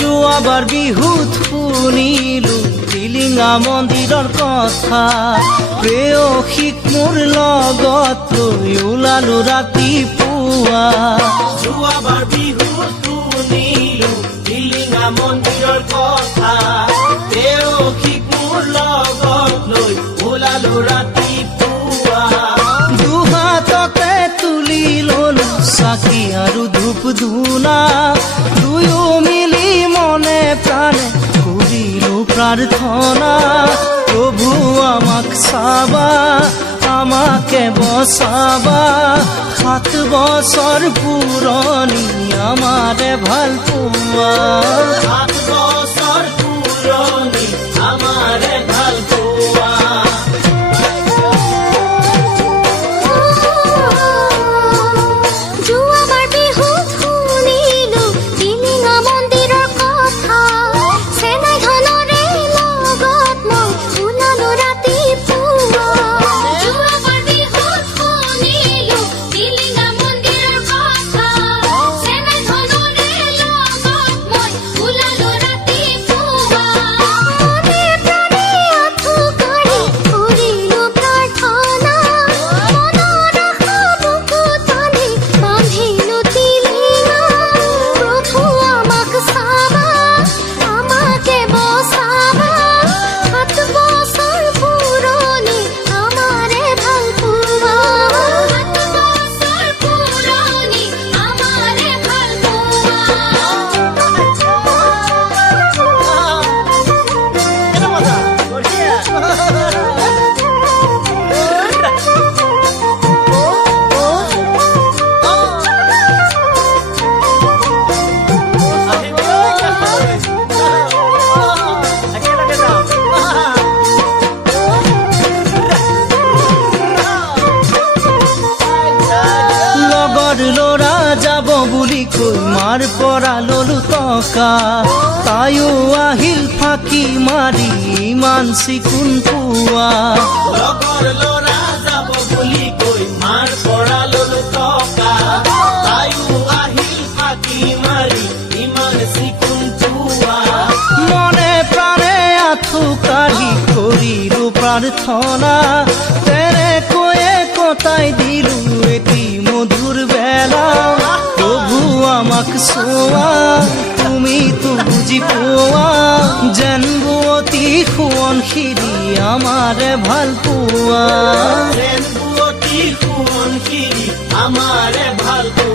যোৱাবাৰ বিহুত শুনিলো টিলিঙা মন্দিৰৰ কথা। প্ৰেয়সীক মোৰ লগত লৈ ওলালো ৰাতিপুৱা। যোৱাবাৰ বিহুত শুনিলো টিলিঙা মন্দিৰৰ কথা। তেওঁ মোৰ লগত লৈ ওলালো ৰাতিপুৱা। দুহাততে তুলি ললো চাকি আৰু ধূপ ধূনা। কৰিলো প্রভু আমাক চাবা আমাকে বসাবা। সাত বছৰ পুরনি আমাৰে ভালো পোৱা মাৰ পৰা ললো টকা তাইও আহিল ফাঁকি যাব বুলি কৈ মাৰ পৰা ললো টকা তাইও আহিল ফাঁকি মাৰি ইমান চিকুণ পোৱা মনে প্ৰাণে আঁঠু কাঢ়ি কৰিলো প্ৰাৰ্থনা তেনেকৈয়ে কটাই দিলো চোৱা তুমিতো বুজি পোৱা যেন বুৱতী সোৱণশিৰি আমাৰে ভালো পোৱা আমাৰে ভালো পোৱা